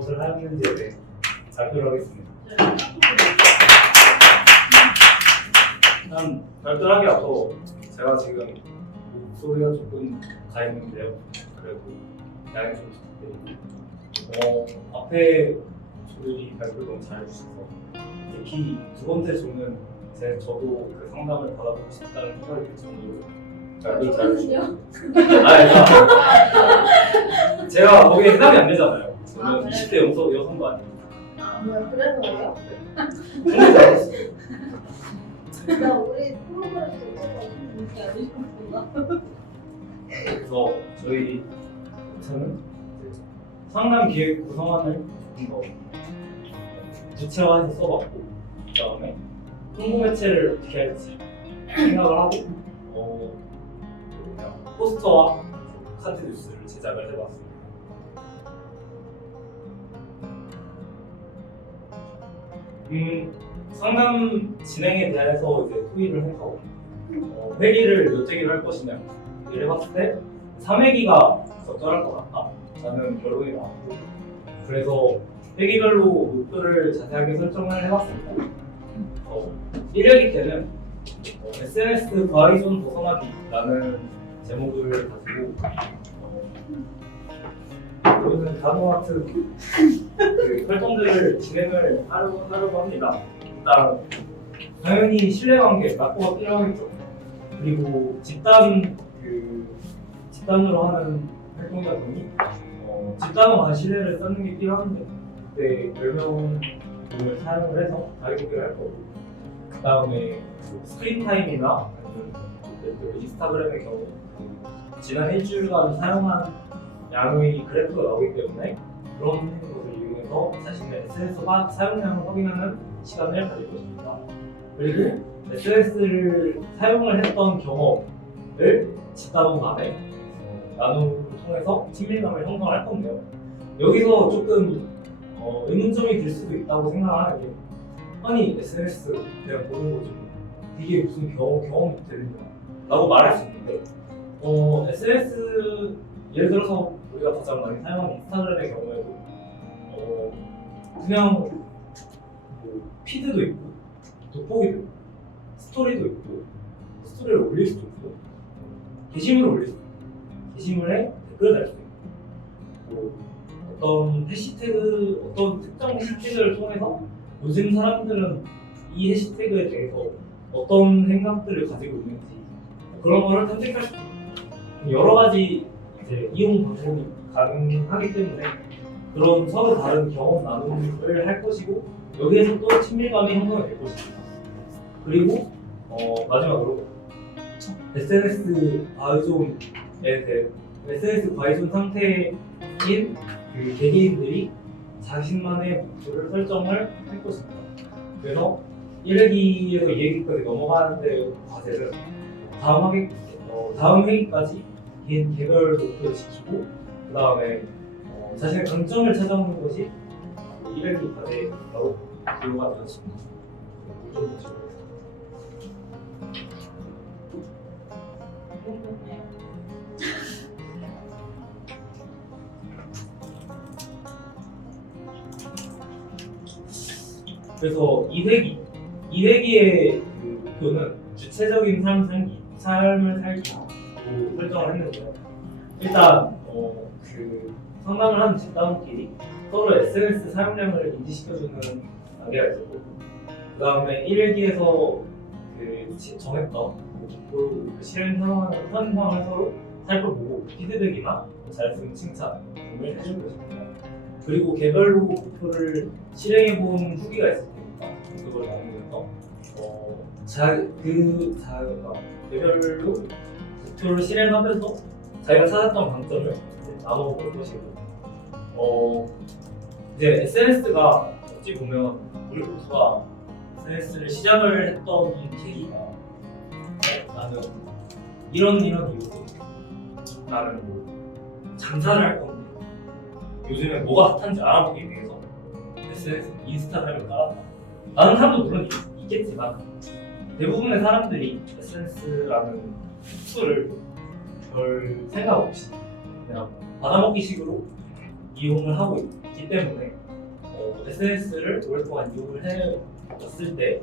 무엇을 하였는지에 대해 발표를 하겠습니다. 일단 발표를 하기 앞서 제가 지금 목소리가 조금 가 있는데요. 그래도 양해 좀 부탁드립니다. 앞에 조들이 발표 너무 잘해주셔서 특히 두 번째 조는 저도 그 상담을 받아보고 싶다는 생각이 들 정도로 발표를 잘해주셔서 제가 거기에 해당이 안 되잖아요. 저는 20대 여성도 아니고. 뭐야, 그래서요? 정말 잘했어요. 나 우리 프로그램 도대체 어떻게 아니셨구나. 그래서 저는 상담 기획 구성안을 조금 더 구체화해서 써봤고, 그 다음에 홍보 매체를 어떻게 할지 생각을 하고 그냥 포스터와 카드 뉴스를 제작을 해봤습니다. 상담 진행에 대해서 이제 토의를 해서 회기를 몇 회기를 할 것이냐 얘기를 해봤을 때 3회기가 적절할 것 같다 라는 결론이 나왔고, 그래서 회기별로 목표를 자세하게 설정을 해봤습니다. 1회기 때는 SNS 과의존 벗어나기라는 제목을 가지고 저희는 단어같은 그 활동들을 진행을 하려고 합니다. 일단 당연히 신뢰관계, 낙고가 필요하겠죠. 그리고 집단으로 하는 활동이다 보니 집단으로 간 신뢰를 쌓는 게 필요한데, 그때 별명을 사용을 해서 자기소개를 할 거고, 그 다음에 스크린 타임이나 아니면 인스타그램의 경우 지난 일주일간 사용한 양의 그래프가 나오기 때문에 그런 것을 이용해서 자신의 SNS 사용량을 확인하는 시간을 가지고 있습니다. 그리고 SNS를 사용을 했던 경험을 집단원 간에 나눔을 통해서 친밀감을 형성할 건데요. 여기서 조금 의문점이 들 수도 있다고 생각하는 게, 아니 SNS 그냥 보는 거지 이게 무슨 경험이 되느냐 라고 말할 수 있는데, SNS 예를 들어서 우리가 가장 많이 사용하는 인스타그램의 경우에도 그냥 뭐 피드도 있고 돋보기도 있고 스토리도 있고, 스토리를 올릴 수도 있고 게시물을 올릴 수도 있고 게시물에 댓글을 달 수도 있고, 어떤 특정 해시태그를 통해서 요즘 사람들은 이 해시태그에 대해서 어떤 생각들을 가지고 있는지 그런 거를 탐색할 수 있고, 여러 가지 이용 방법이 가능하기 때문에 그런 서로 다른 경험 나눔을 할 것이고, 여기에서 또 친밀감이 형성이 될 것입니다. 그리고 마지막으로 SNS 과의존 상태인 그 개개인들이 자신만의 목표를 설정을 할 것입니다. 그래서 1회기에서 2회기까지 넘어가는데 과제는 다음 회기까지 개별 목표를 지키고, 그 다음에 자신의 강점을 찾아오는 것이 1회기 과제로 분류가 되었습니다. 좀 보시고 그래서 2회기의 그 목표는 주체적인 삶을 살기로 설정을 했는데요. 일단 그 상담을 하는 집단원끼리 서로 SNS 사용량을 인지시켜주는 단계가 있었고, 그 다음에 1회기에서 그 정했던 목표 실행 현황을 서로 살펴보고 피드백이나 잘 쓰는 칭찬 등을 해주는 것입니다. 그리고 개별로 목표를 실행해본 후기가 있을 테니까 그걸 나누면서 개별로 목표를 실행하면서 자기가 찾았던 강점을 나눠볼 것이고, 이제 SNS가 어찌 보면 우리 모두가 SNS를 시작을 했던 계기가 나는 이런 이유로 나는 뭐 장사를 할 건데 요즘에 뭐가 핫한지 알아보기 위해서 SNS, 인스타그램을 깔았다 라는 사람도 물론 있겠지만, 대부분의 사람들이 SNS라는 툴을 별 생각 없이 그냥 받아먹기식으로 이용을 하고 있기 때문에 SNS를 오랫동안 이용을 해왔을 때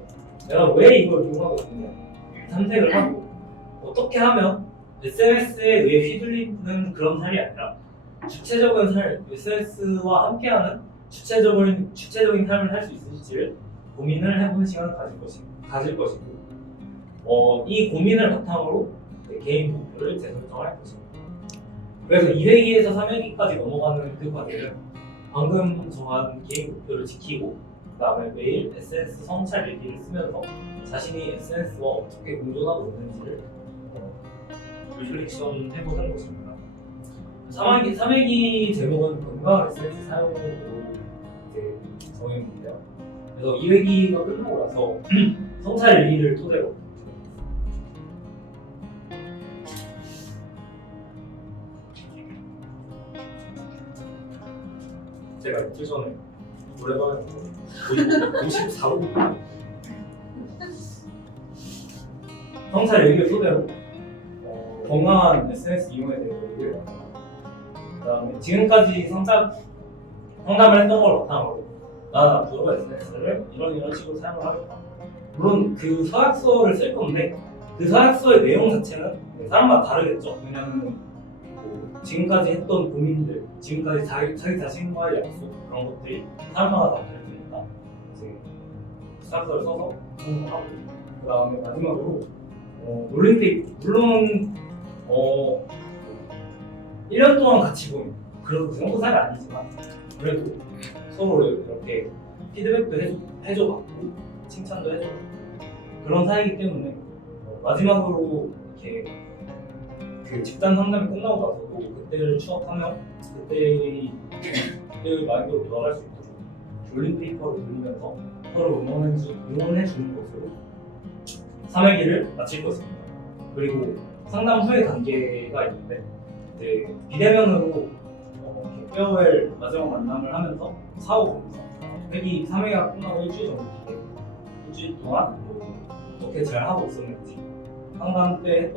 내가 왜 이걸 이용하고 있느냐 탐색을 하고 어떻게 하면 SNS에 의해 휘둘리는 그런 삶이 아니라 주체적인 삶, SNS와 함께하는 주체적인 삶을 살 수 있을지를 고민을 해보는 시간을 가질 것이고 이 고민을 바탕으로 내 개인 목표를 재설정할 것입니다. 그래서 2회기에서 3회기까지 넘어가는 그 과제는 방금 정한 개인 목표를 지키고 그 다음에 매일 SNS 성찰 일기를 쓰면서 자신이 SNS와 어떻게 공존하고 있는지를 리플렉션 해보는 것입니다. 3회기 제목은 건강한 SNS 사용으로 이제 정했는데요. 그래서 2회기가 끝나고 나서 성찰 일기를 토대로 제가 이틀 전에 노래방에서 54분 성찰 일기를 토대로 건강한 SNS 이용에 대해 얘기를 했고 그다음에 지금까지 상담을 했던 걸 바탕으로 나는 앞으로 SNS를 이런 식으로 사용을 하겠다. 물론 그 서약서를 쓸 건데 그 서약서의 내용 자체는 사람마다 다르겠죠. 왜냐하면 지금까지 했던 고민들, 지금까지 자기 자신과의 약속 그런 것들이 사람마다 다 다르니까 이제 서약서를 써서 공부하고 그 다음에 마지막으로 롤링테이프 물론 1년 동안 같이 본 그래도 그 정도 사이가 아니지만 그래도 서로 이렇게 피드백도 해줘봤고 칭찬도 해줘봤고 그런 사이이기 때문에 마지막으로 이렇게 그 집단 상담이 끝나고 나서도 그때를 추억하며 그때의 마인드로 돌아갈 수 있도록 롤링페이퍼를 돌리면서 서로 응원해주는 것으로 3회기를 마칠 것입니다. 그리고 상담 후의 단계가 있는데 이제 비대면으로 페어웰 마지막 만남을 하면서 사후 검사 회기 3회가 끝나고 일주일 정도 뒤에 일주일 동안 어떻게 잘 하고 있었는지 상담 때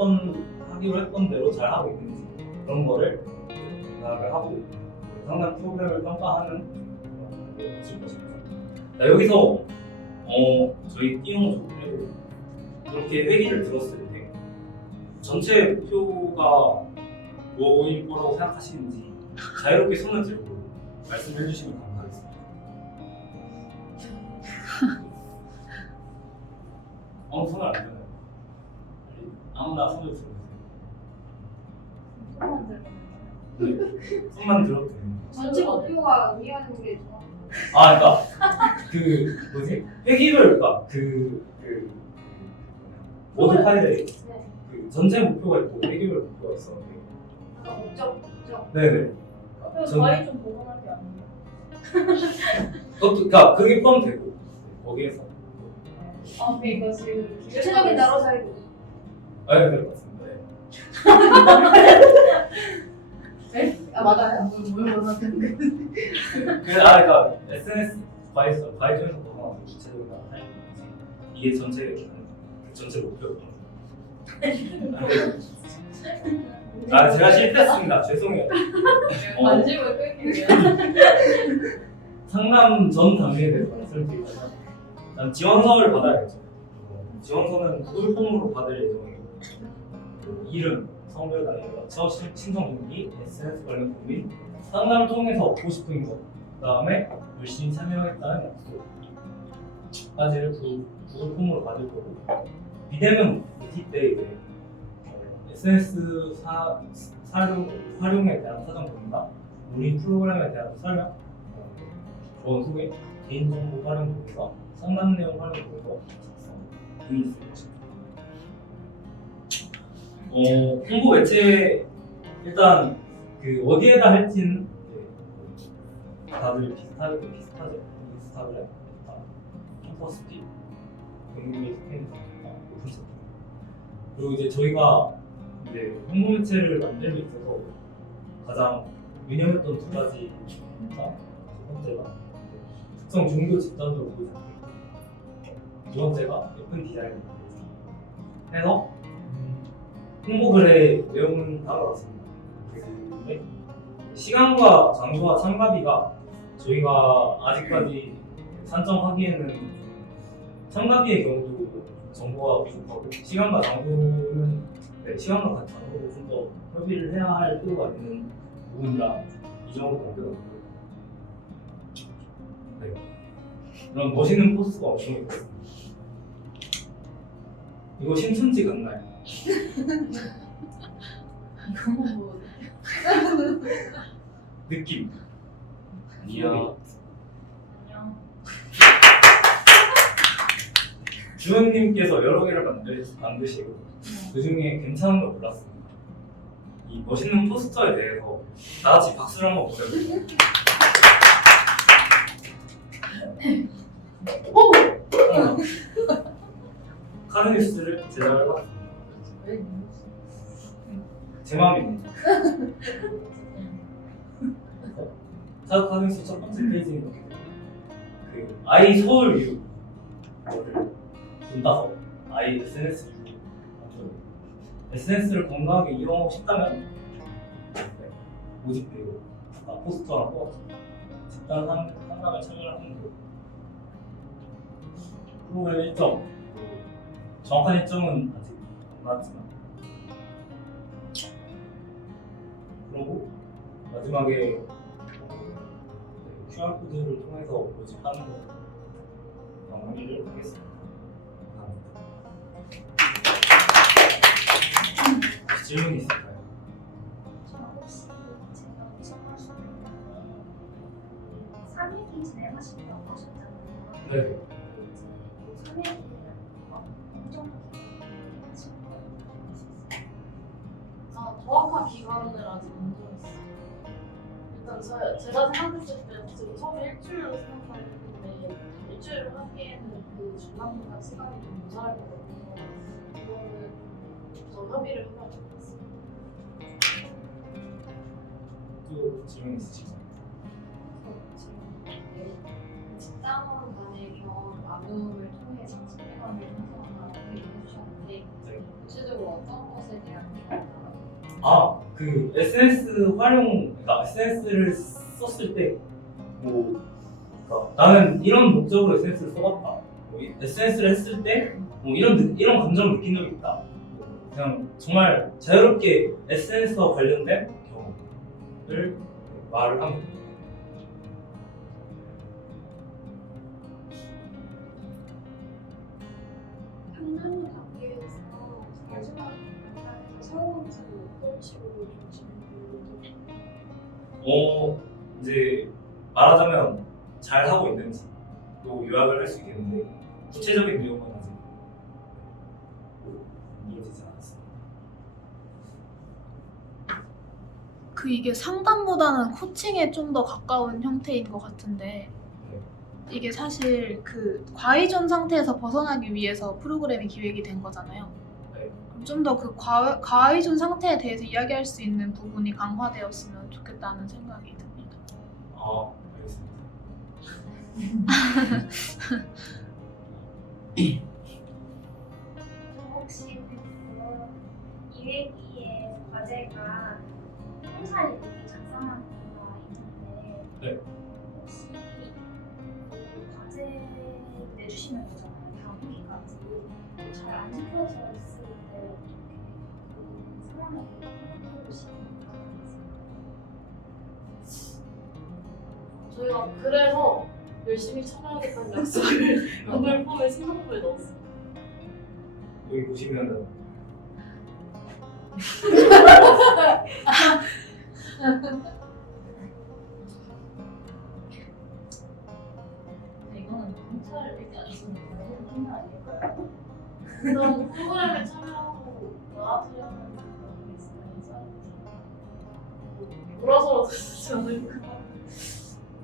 하기로 했던 대로 잘 하고 있는지 그런 거를 생각을 하고 상담 프로그램을 평가하는 걸 마칠 것입니다. 자, 여기서 저희 띠용 조그레로 이렇게 회기를 들었을 때 전체 목표가 뭐일 거라고 생각하시는지 자유롭게 손을 들고 말씀해 주시면 감사하겠습니다. 손을 안 드나요? 아무나 손을 들어주세요. 손만 들면 네, 손만 들어도 됩니다. 전체 목표가 의미하는 게 좋아. 그러니까 회기를 그러니까 모든 파일에 네. 그 전체 목표가 있고 회기별 목표가 있었는데. 아까 목적. 네네. 그래서 저희 좀 복원한 게 아니에요. 그러니까 그게 포함되고 거기에서. 이거 지금 구체적인 나로 살기. 네, 맞습니다. 네? 맞아요. 뭘 원하는 그러니까 SNS 과외 중에서 벗어나서 구체적인 나로 살기 이게 전체 목표거든요. 제가 실패했습니다. 죄송해요. 만지고 끌기네요. 상담 전 단계에 대해서 말씀드리자면 일단 지원서를 받아야겠죠. 지원서는 구글 폼으로 받을 예정이고 이름, 성별, 나이, 연락처, 신청 동기, SNS 관련 고민, 상담을 통해서 얻고 싶은 것, 그 다음에 열심히 참여하겠다는 약속까지를 구글 폼으로 받을 거고 비대면 OT 때 이제 SNS 활용에 대한 사전 공유나 문의 프로그램에 대한 설명, 조언 소개, 개인정보 활용 동의서, 상담 내용 활용 동의서 작성 등이 있을 것입니다. 홍보 매체 일단 그 어디에다 할지는 다들 비슷하죠? 인스타그램, 캠퍼스피, 공유의 스페인, 오픈 채팅. 그리고 이제 저희가 이제 홍보 매체를 만들고 있어서 가장 유념했던 두 가지가 첫 번째가 특성 종교 집단적으로 보여주는 두 번째가 예쁜 디자인입니다. 해서 홍보글의 내용은 다음과 같습니다. 시간과 장소와 참가비가 저희가 아직까지 산정하기에는 참가비의 경우도 정보가 부족하고 시간과 장소는 시간과 장소도 좀 더 협의를 해야 할 필요가 있는 부분이라 이 정도 남겨놨고요. 네. 그런 멋있는 포스가 엄청 있거든요. 이거 신천지 같나요? 이거 뭐 느낌. 아니야. 그냥 주원님께서 여러 개를 만드시고 그 중에 괜찮은 걸 골랐습니다. 이 멋있는 포스터에 대해서 다 같이 박수를 한번 보내볼까요? 카르니스를 제작해봤습니다. 왜 이러지? 제 마음입니다. 카르니스 첫 번째 페이지는 이렇게 됩니다. 그 아이 서울 유 거를 본다서 아이 SNS 유 SNS를 건강하게 이용하고 싶다면 모집되고 아까 포스터랑 똑같이 집단 상담에 참여를 하는 거고 프로그램 일정 정확한 일정은 아직 안 나왔지만 그러고 마지막에 QR코드를 통해서 모집하는 거 마무리를 하겠습니다. 감사합니다. 혹시 질문이 있을까요? 저 혹시 제가 요청할 수 있는데 3일기 진행하신다고 하셨잖아요. 네. 이제 이 3일기를 어느 정도 기간을 하시는 정확한 기간을 아직 못 정했어요. 일단 제가 생각했을 때 지금 처음에 일주일로 생각하고 있는데 일주일을 하기에는 그 중간중간 시간이 좀 모자랄 것 같아서 이거는 더 협의를 해봐야 될 것 같습니다. 또 질문 있으신가요? 집단원 간의 경험 나눔을 통해 장치기관을 형성한다고 얘기해 주셨는데 네. 구체적으로 어떤 것에 대한 기관인가요? 그 SNS 활용, 그러니까 SNS를 썼을 때, 그러니까 나는 이런 목적으로 SNS를 써봤다. SNS를 했을 때, 이런 감정을 느낀 적이 있다. 그냥 정말 자유롭게 SNS와 관련된 경험을 말을 합니다. 상담이 단계에서 마지막 단계에서 사용자는 어떤 식으로 좀 진행되는지 이제 말하자면 잘 하고 있는지 또 요약을 할 수 있겠는데 구체적인 내용은 아직 이루어지지 않았습니다. 이게 상담보다는 코칭에 좀 더 가까운 형태인 것 같은데 네. 이게 사실 그 과의존 상태에서 벗어나기 위해서 프로그램이 기획이 된 거잖아요. 네. 그럼 좀 더 그 과의존 상태에 대해서 이야기할 수 있는 부분이 강화되었으면 좋겠다는 생각이 듭니다. 알겠습니다. 혹시 이 회기의 과제가 행사를 이렇게 작성하는 거가 있는데 네. 혹시 그 과제 내주시면 되잖아요. 다음 회기까지 잘 안 지켜져 있을 때 어떻게 그 상황을 해보시는 저희가 그래서 열심히 참여하겠다는 약속을 오늘 폼에 신청표에 넣었어요. 여기 보시면은 이거는 경찰 일단 지금 하는 거 아닐까요? 그런 프로그램에 참여하고 나와주려는 그런 게 있어요. 돌아서라도 쓰지 않을까.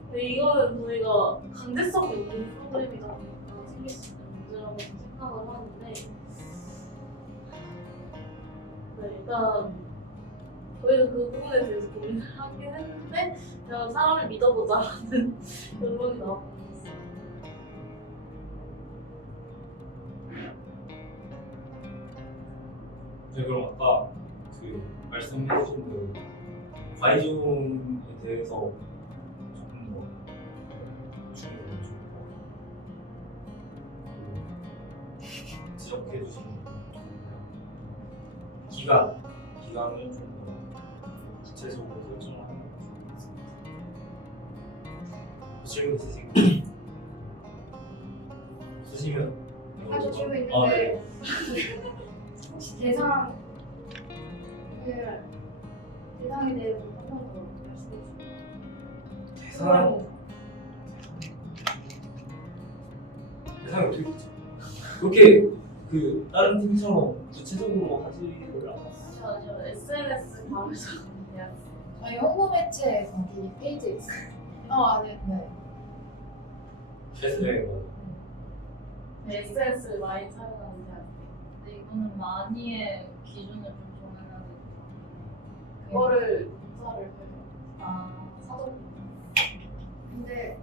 근데 이거는 저희가 강제성이 없는 프로그램이다 보니까 생길 수 있는 문제라고 생각을 하는데 네, 일단 저희는 그 부분에 대해서 고민을 하긴 했는데 그냥 사람을 믿어보자라는 결론이 나왔던 것 같습니다. 네, 그럼 아까 그 말씀해주신 그 과이존에 대해서 조금 더 지적해 주시는 기간을 좀 더 구체적으로 설정하는 게 좋겠습니다. 질문 있으신가요? 없으시면 사실 질문 있는데 아, 네. 혹시 대상에 대해서 한 번 더 말씀해 주세요. 대상이 어떻게 됐죠? 그렇게 그 다른 팀처럼 구체적으로 하지를 않았어요. 저 SNS 방에서 그냥 저희 홍보 매체 거기 페이지에 있어요. 아네. 네. 네, SNS를 많이 사용하는 대학. 근데 이거는 많이의 기준을 좀 정해놔야 돼. 그거를 조사를 해요. 사전. 근데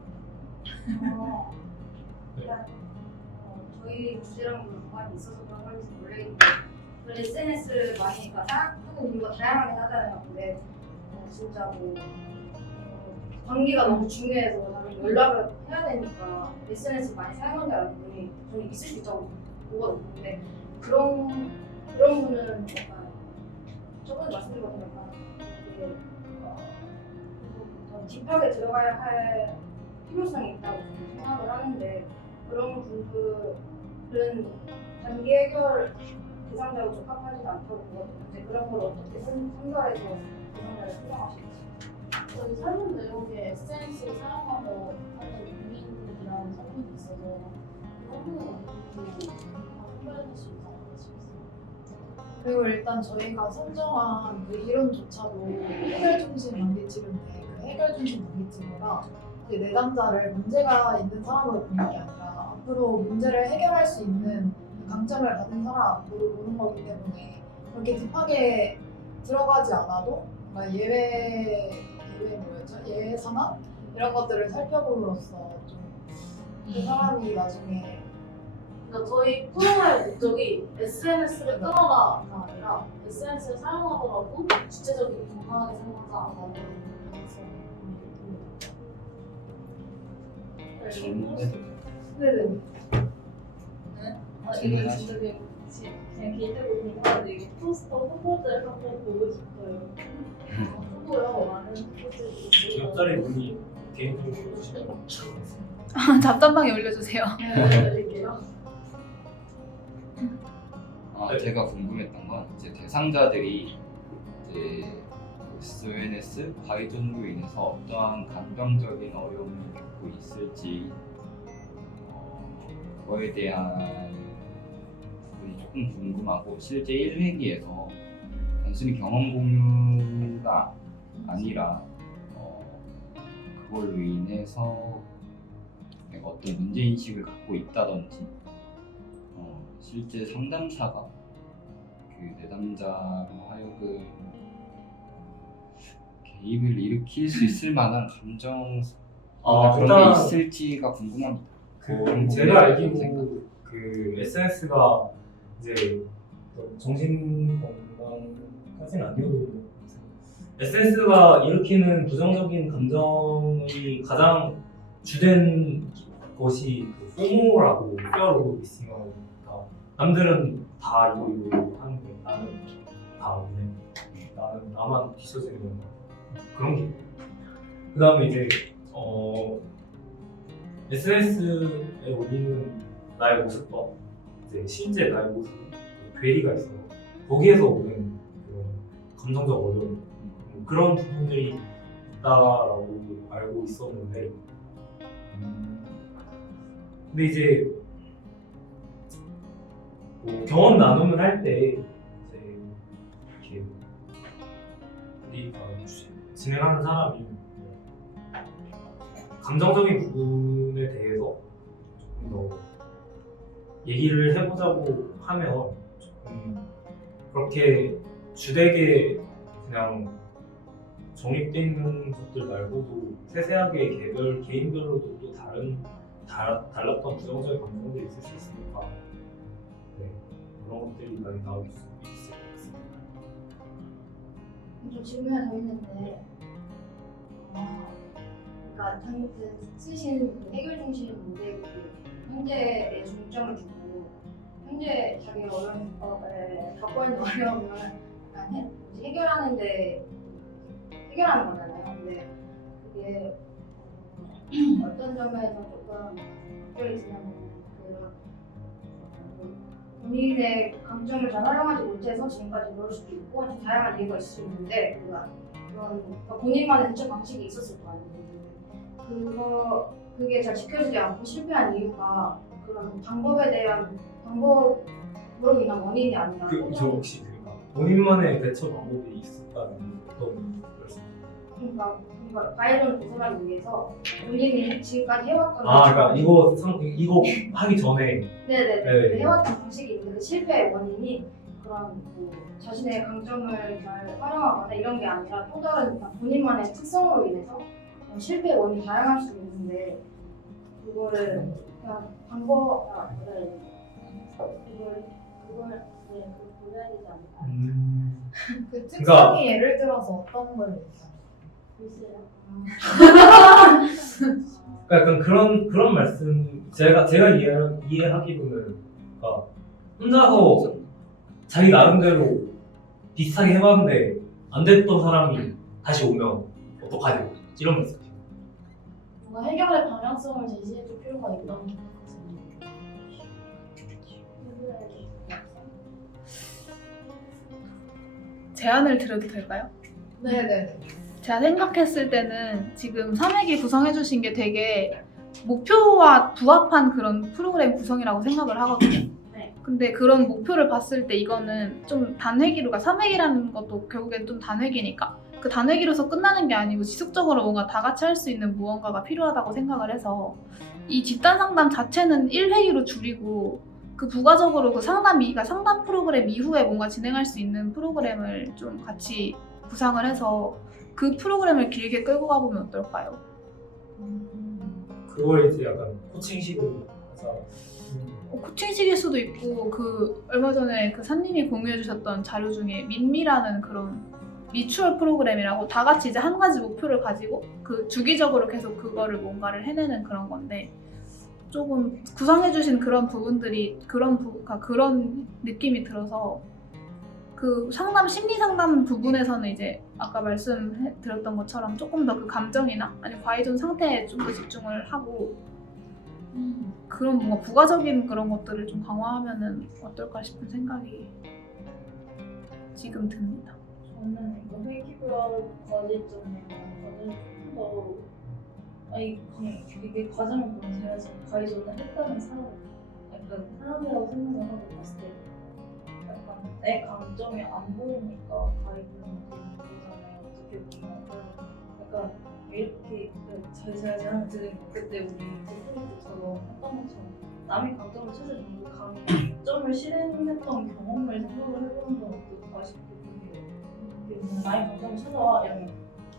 일단 저희 주제랑 연관이 있어서 그런 걸지 모르겠는데 SNS를 많이 하는 이유가 다양하긴 하잖아요. 근데 진짜 뭐 관계가 너무 중요해서 나는 연락을 해야 되니까 SNS 많이 사용한다는 분이 저는 있을 수 있다고 보거든요. 근데 그런 분은 약간 저번에 말씀드린 것처럼 약간 되게 더 딥하게 들어가야 할 필요성이 있다고 저는 생각을 하는데 그런 분들은 단기 해결 대상자로 적합하지도 않다고 보거든요. 근데 그런 걸 어떻게 선별해서 대상자를 선정하실지. 저희 설문 내용에 SNS를 사용하며 하는 고민이라는 설문이 있어서 이 설문은 어떻게 선별해낼 수 있다고 싶습니다. 그리고 일단 저희가 선정한 그 이론조차도 해결 중심 단기치료인데 그 해결 중심 단기치료가 그 내담자를 문제가 있는 사람으로 보는 게 아니라 앞으로 문제를 해결할 수 있는 그 강점을 가진 사람으로 보는 거기 때문에 그렇게 딥하게 들어가지 않아도 뭔가 예외 뭐였죠? 예외 상황 이런 것들을 살펴봄으로써 좀 그 사람이 나중에 그러니까 저희 프로그램 목적이 SNS를 끊어라가 아니라 SNS를 사용하더라도 주체적이고 건강하게 사용하자라는 질문해도 네네. 이거 진짜 그냥 개인적으로 궁금한데 이게 포스터 홍보들 한번 보고 싶어요. 홍보요 많은 포스터들 옆자리 문의 개인적으로 주시면 잡담방에 올려주세요. 드릴게요. 제가 궁금했던 건 이제 대상자들이 이제 SNS 가이드로 인해서 어떠한 감정적인 어려움을 겪고 있을지 그거에 대한 부분이 조금 궁금하고 실제 1회기에서 단순히 경험 공유가 아니라 그걸로 인해서 내가 어떤 문제인식을 갖고 있다든지 실제 상담사가 그 내담자로 하여금 개입을 일으킬 수 있을 만한 감정 그런 일단 게 있을지가 궁금합니다. 제가 알기로 그 SNS가 이제 정신 건강까지는 아니어도 SNS가 일으키는 부정적인 감정이 가장 주된 것이 그 포모라고 fear로 미싱아웃. 남들은 다 이거 하는데 나는 다 안 해. 나만 뒤처지는 건가? 그런 게. 그 다음에 이제 SNS에 올리는 나의 모습과 이제 실제 나의 모습 괴리가 있어. 거기에서 오는 그런 감정적 어려움 그런 부분들이 있다라고 알고 있었는데 근데 이제 뭐 경험 나눔을 할 때 이제 이렇게 우리가 진행하는 사람이 감정적인 부분에 대해서 조금 더 얘기를 해보자고 하면 조금 그렇게 주되게 그냥 정립되어 있는 것들 말고도 세세하게 개인별로도 또 달랐던 부정적인 감정들이 있을 수 있으니까 네, 그런 것들이 많이 나올 수 있을 것 같습니다. 좀 질문이 더 있는데 그러니까 쓰신 해결 중심 모델이 현재에 중점을 두고 현재 현재 자기가 갖고 있는 어려움을 약간 해결하는 거잖아요. 근데 그게 어떤 점에서 조금 걱정이 드냐면 본인의 강점을 잘 활용하지 못해서 지금까지 그럴 수도 있고 다양한 이유가 있을 수 있는데 그러니까 본인만의 대처 방식이 있었을 거 아니에요. 그게 잘 지켜지지 않고 실패한 이유가 그런 방법으로 인한 원인이 아니라 저 혹시 본인만의 대처 방법이 있었다는 어떤 말씀? 그러니까 과외를 벗어나기 위해서 본인이 지금까지 해왔던 그러니까 이거 하기 전에 네네네 네. 해왔던 방식이 있는데 그 실패의 원인이 그런 자신의 강점을 잘 활용하거나 이런 게 아니라 또 다른 본인만의 특성으로 인해서 실패의 원인이 다양할 수 있는데 그거를 그냥 그걸 보여야 되지 않을까? 그 특성이 예를 들어서 어떤 걸 얘기하는 글쎄요. 그러니까 약간 그런 말씀 제가 이해하기로는 그러니까 혼자서 자기 나름대로 비슷하게 해봤는데 안 됐던 사람이 다시 오면 어떡하지? 이런 말씀. 뭔가 해결의 방향성을 제시해줄 필요가 있다고 생각하거든요. 제안을 드려도 될까요? 네네네. 제가 생각했을 때는 지금 3회기 구성해주신 게 되게 목표와 부합한 그런 프로그램 구성이라고 생각을 하거든요. 네. 근데 그런 목표를 봤을 때 이거는 좀 단회기로, 그러니까 3회기라는 것도 결국엔 좀 단회기니까 그 단회기로서 끝나는 게 아니고 지속적으로 뭔가 다 같이 할 수 있는 무언가가 필요하다고 생각을 해서 이 집단 상담 자체는 1회기로 줄이고 그 부가적으로 그 상담 프로그램 이후에 뭔가 진행할 수 있는 프로그램을 좀 같이 구상을 해서 그 프로그램을 길게 끌고 가보면 어떨까요? 그걸 이제 약간 코칭식으로 하자. 코칭식일 수도 있고 그 얼마 전에 그 산님이 공유해주셨던 자료 중에 민미라는 그런 미추얼 프로그램이라고 다 같이 이제 한 가지 목표를 가지고 그 주기적으로 계속 그거를 뭔가를 해내는 그런 건데 조금 구성해주신 그런 부분들이 그런 느낌이 들어서 그 심리 상담 부분에서는 이제 아까 말씀드렸던 것처럼 조금 더 그 감정이나 아니면 과이존 상태에 좀 더 집중을 하고 그런 뭔가 부가적인 그런 것들을 좀 강화하면은 어떨까 싶은 생각이 지금 듭니다. 저는 이거 회기별 과제점이랑 과제를 조금 더 이게 과정을 보면 제가 지금 과이존을 했다는 사람이라고 생각을 하고 봤을 때 약간 내 강점이 안 보이니까 과이존이 되는 거잖아요. 어떻게 보면 약간 이렇게 제가 들은 그때 우리 프로젝트처럼 했던 것처럼 남의 강점을 찾아내고 강점을 실행했던 경험을 생각을 해보는 건 어떨까 싶고 나의 강점을 찾아와 이러면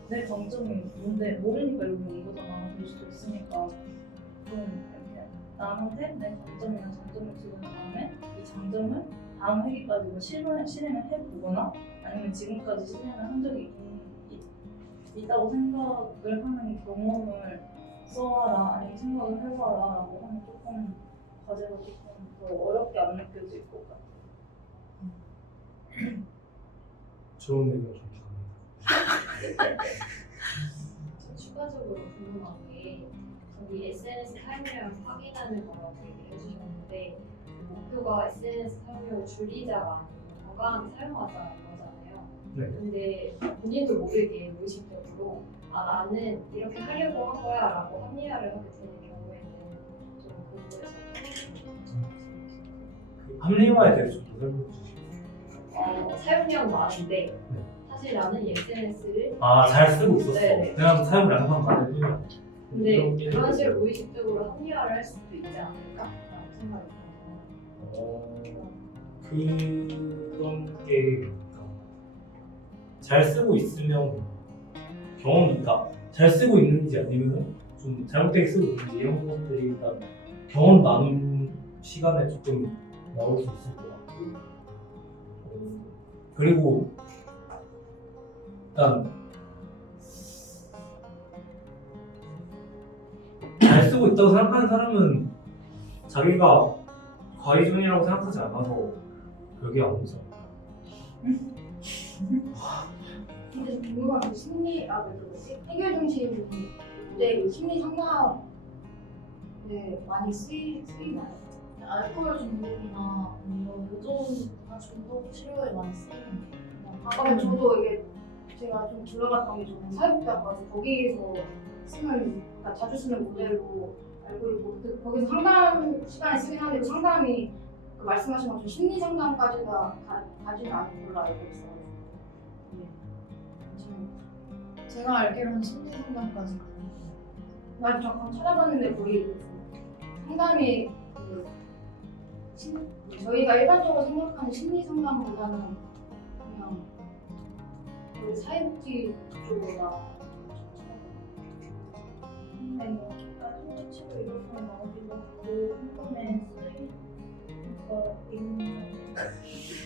내 강점이 뭔데 모르니까 여기 온 거잖아. 그럴 수도 있으니까 좀 이렇게 남한테 내 강점이나 장점을 주는 다음에 이 장점을 다음 회기까지 실행을 해보거나 아니면 지금까지 실행을 한 적이 있다고 생각을 하는 경험을 써와라 아니면 생각을 해봐라 라고 하면 조금 과제가 조금 더 어렵게 안 느껴질 것 같아요. 좋은 의견 감사합니다. 추가적으로 궁금한 게 저기 SNS 사용량 확인하는 거라고 얘기를 해주셨는데 목표가 SNS 사용량을 줄이자가 아니고 건강하게 사용하자는 거잖아요. 네. 근데 본인도 모르게 무의식적으로 나는 이렇게 하려고 한 거야 라고 합리화를 하게 되는 경우에는 좀 그거에서 그 합리화에 대해서 좀 더 설명해 주시겠어요? 사용량은 많은데 사실 나는 이 SNS를 잘 쓰고 있었어. 네네. 그냥 사용 양만 많을 뿐이야. 근데 그런 식으로 무의식적으로 합리화를 할 수도 있지 않을까? 라는 생각이 들어요. 그런 게 잘 쓰고 있으면 경험이 있다. 잘 쓰고 있는지 아니면 좀 잘못되게 쓰고 있는지 이런 것들이 일단 경험 나눈 시간에 조금 나올 수 있을 것 같고 그리고 일단 잘 쓰고 있다고 생각하는 사람은 자기가 과의존이라고 생각하지 않아서 별게 아니죠. 근데 궁금한 게 심리 뭐지? 해결 중심 네 심리 상담에 많이 쓰이나요? 알코올 중독이나 이런 의존이나 중독 치료에 많이 쓰이는 아까 저도 이게 제가 좀 들어갔던 게 저는 사회복지학과에서 거기에서 그러니까 자주 쓰는 모델로 알고 있고 거기서 상담 시간에 쓰긴 하는데 그 상담이 그 말씀하신 것처럼 심리 상담까지가 가지는 않은 걸로 알고 있어요. 네. 제가 알기로는 심리 상담까지 가는 나 잠깐 찾아봤는데 거기 상담이 저희가 일반적으로 생각하는 심리 상담보다는 그냥 거의 사회복지 쪽으로 근데 뭐 심리 치료 이런 거 나오기도 하고 한번에 쓰이니까 있는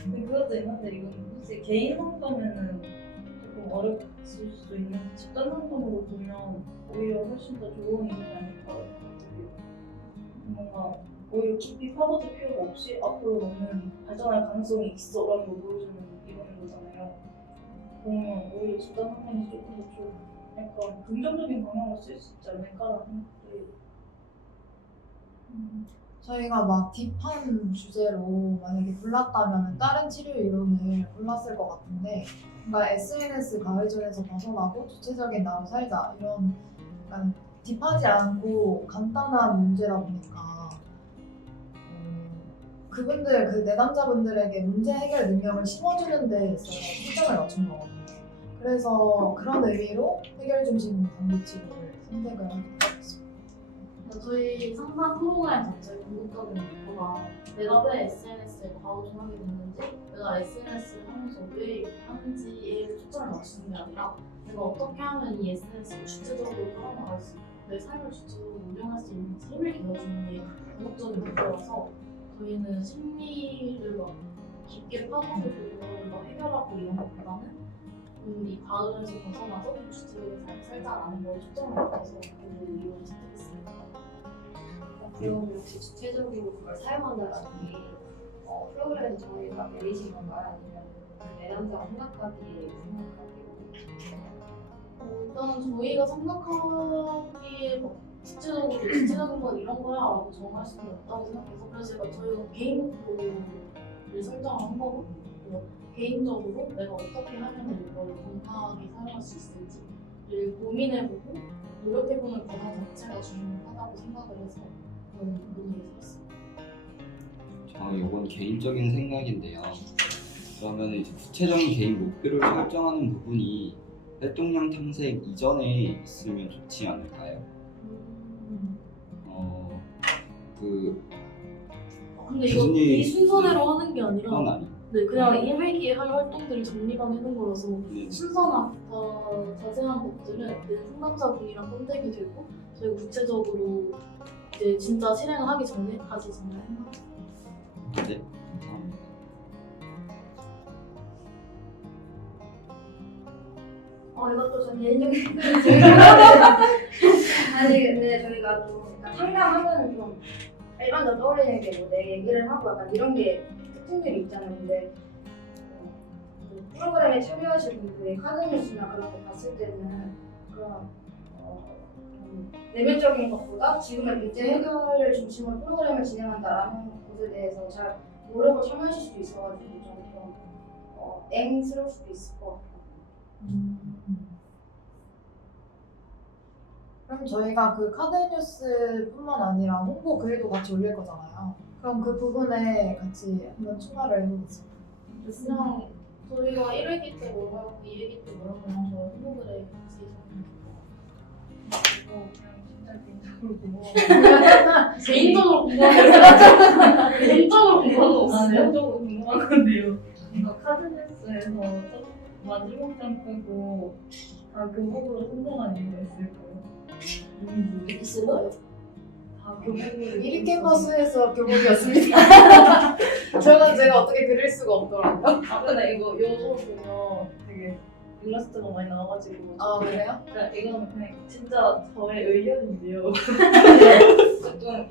근데 그것도 있는데 이건 혹시 개인 상담에는 조금 어렵을 수도 있는 집단 상담으로 보면 오히려 훨씬 더 좋은 이론이 아닐까 뭔가 오히려 깊이 파고들 필요가 없이 앞으로 너는 발전할 가능성이 있어라는 걸 보여주는 이론인 거잖아요. 그러면 오히려 집단 상담이 조금 더 좀 약간 긍정적인 방향으로 쓸 수 있지 않을까라는 생각이 저희가 막 딥한 주제로 만약에 골랐다면 다른 치료 이론을 골랐을 것 같은데, 그러니까 SNS 가해존에서 벗어나고 주체적인 나로 살자 이런 약간 딥하지 않고 간단한 문제다 보니까 그분들 그 내담자분들에게 문제 해결 능력을 심어주는 데 있어서 초점을 맞춘 거거든요. 그래서 그런 의미로 해결 중심 단기 치료를 선택을 하게 되었습니다. 저희 상담 프로그램 자체의 궁극적인 목표가 내가 왜 SNS에 과오존하게 됐는지, 내가 SNS를 하면서 왜 하는지에 초점을 맞추는 게 아니라 내가 어떻게 하면 이 SNS를 주체적으로 끌어나갈 수 있고 내 삶을 주체적으로 운영할 수 있는지 힘을 길러주는 게 궁극적인 목표라서 저희는 심리를 막 깊게 파고들고 막 해결하고 이런 것보다는 이 가을에서 벗어나서 주체적인 삶을 살자라는 거에 초점을 맞춰서 그 이론을 선택했습니다. 그럼 혹시 주체적으로 그걸 사용한다라는 게 프로그램에서 저희가 내리신 건가요? 아니면 그 내담자가 생각하기에 일단 저희가 생각하기에 뭐 구체적인 건 이런 거야 라고 정할 수는 없다고 생각해서 그래서 저희가 개인 목표를 설정한 거거든요. 그래서 개인적으로 내가 어떻게 하면 이걸 건강하게 사용할 수 있을지를 고민해보고 노력해보는 과정 자체가 중요하다고 생각을 해서 그런 부분을 썼습니다. 이건 개인적인 생각인데요. 그러면 이제 구체적인 개인 목표를 설정하는 부분이 활동량 탐색 이전에 있으면 좋지 않을까요? 근데 이거 이 순서대로 하는 게 아니라 그건 아니에요. 네, 그냥 1회기에 할 활동들을 정리만 해놓은 거라서 네. 순서나 자세한 것들은 상담자분이랑 컨택이 되고 저희 구체적으로 이제 진짜 실행을 하기 전에까지 정말 해놨어요. 네, 감사합니다. 이것도 전 개인적인 아니 근데 저희가 좀 약간 상담하면 좀 일반적으로 떠올리는 게 뭐 내 얘기를 하고 약간 이런 게 특징들이 있잖아요. 근데 그 프로그램에 참여하실 분들의 카드뉴스나 그런 거 봤을 때는 그런 좀 내면적인 것보다 지금의 문제 해결 중심으로 프로그램을 진행한다라는 것에 대해서 잘 모르고 참여하실 수도 있어가지고 좀 앵스러울 수도 있을 것 같아요. 그럼 저희가 그 카드뉴스뿐만 아니라 홍보 글도 같이 올릴 거잖아요. 그럼 그 부분에 같이 한번 추가를 해보겠습니다. 그냥 저희가 1회기 때 뭘 하고 2회기 때 뭘 하고 그냥 저 후보들에 같이 개인적으로 개인적으로 개인적으로 궁금한 거 없어요? 개인적으로 궁금한 건데요. 이거 카드뉴스에서 마지막 장 빼고 다 교복으로 선정한 이유가 있을까요? 있을까요? 다 교복으로 1위 캔버스에서 교복이었습니다. 저는 제가 어떻게 그릴 수가 없더라고요. 근데 이거 요즘 보면 되게 일러스트가 많이 나와가지고 아, 그래요? 그냥 이거는 그냥 진짜 저의 의견인데요. 조금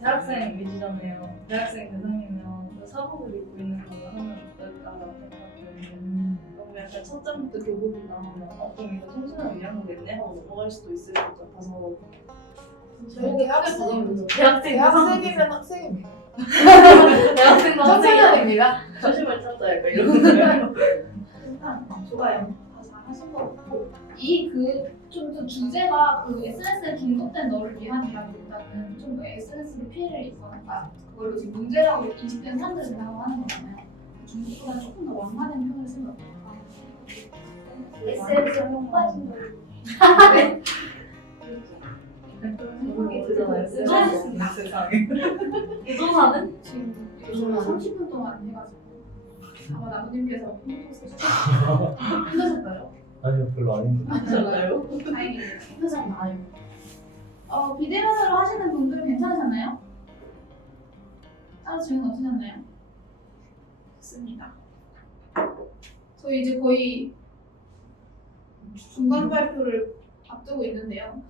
대학생 위주잖아요. 대학생 대상이면 사복을 입고 있는 걸 하면 어떨까라고 생각하는데 너무 약간 첫 장부터 교복이 나오면 좀 이거 청소년 위한 거겠네 하고 넘어갈 수도 있을 것 같아서 저희 대학생이면 대학생 대학생이면 학생입니다. 대학생도 청소년입니다. 조심을 찾자 약간 이런 일단 좋아요. 다 잘하신 것 같고 이 좀 주제가 그 SNS에 중독된 너를 위한이라기보다는 좀 SNS로 피해를 입거나 그걸로 지금 문제라고 인식된 사람들을 대상화하는 거잖아요. 중독보다는 조금 더 완화된 표현을 쓰면 어떨까? SNS에 못 빠진 거. 그게 되잖아요. 세상에. 유도사는 지금 이게 30분 동안 해가지고 아마 나무님께서 힘드셨어요? 아니요, 별로 안 힘들어요. 아니잖아요. 다행이네요. 힘드셨 나요. 비대면으로 하시는 분들은 괜찮으셨나요? 따로 질문 없으셨나요? 좋습니다. 저희 이제 거의 중간 발표를 앞두고 있는데요.